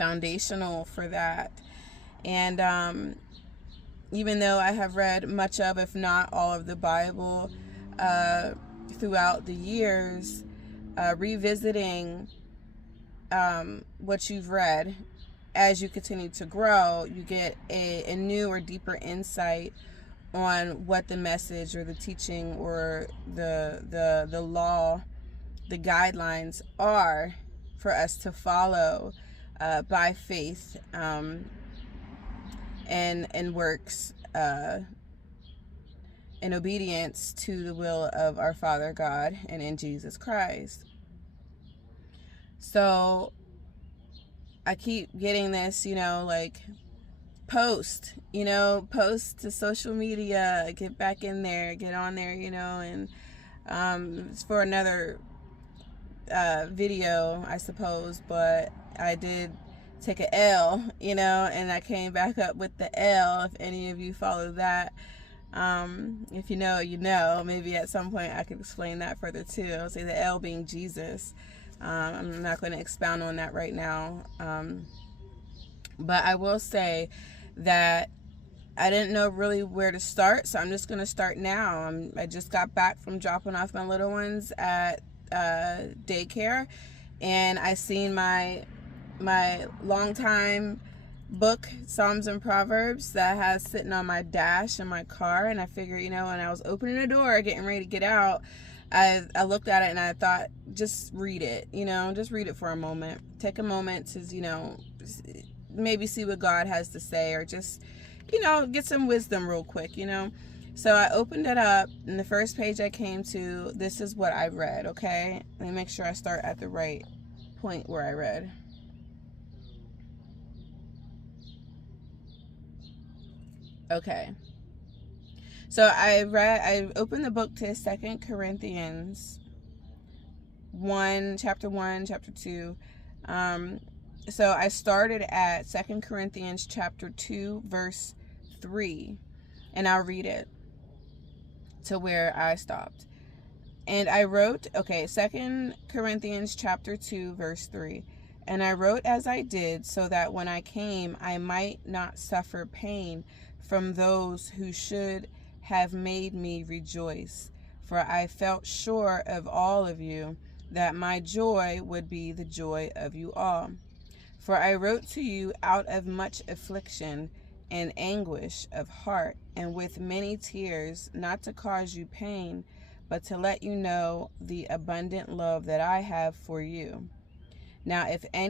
foundational for that. And even though I have read much of, if not all of the Bible throughout the years, revisiting what you've read as you continue to grow, you get a new or deeper insight on what the message or the teaching or the law, the guidelines are for us to follow by faith and works in obedience to the will of our Father God and in Jesus Christ. So I keep getting this, post to social media, get back in there, get on there, and it's for another video, I suppose, but I did take a L, and I came back up with the L. If any of you follow that, if you know, maybe at some point I could explain that further too. I'll say the L being Jesus. I'm not going to expound on that right now, but I will say that I didn't know really where to start, so I'm just going to start now. I just got back from dropping off my little ones at daycare, and I seen my longtime book, Psalms and Proverbs, that I have sitting on my dash in my car, and I figured, when I was opening the door, getting ready to get out, I looked at it and I thought, just read it, just read it for a moment. Take a moment to, maybe see what God has to say, or just, get some wisdom real quick, So I opened it up, and the first page I came to, this is what I read, okay? Let me make sure I start at the right point where I read. Okay. So I opened the book to 2 Corinthians 1, chapter 1, chapter 2. So I started at 2 Corinthians chapter 2, verse 3, and I'll read it to where I stopped. And I wrote, 2 Corinthians chapter 2, verse 3. And I wrote as I did, so that when I came, I might not suffer pain from those who should have made me rejoice. For I felt sure of all of you, that my joy would be the joy of you all. For I wrote to you out of much affliction and anguish of heart, and with many tears, not to cause you pain, but to let you know the abundant love that I have for you. Now, if any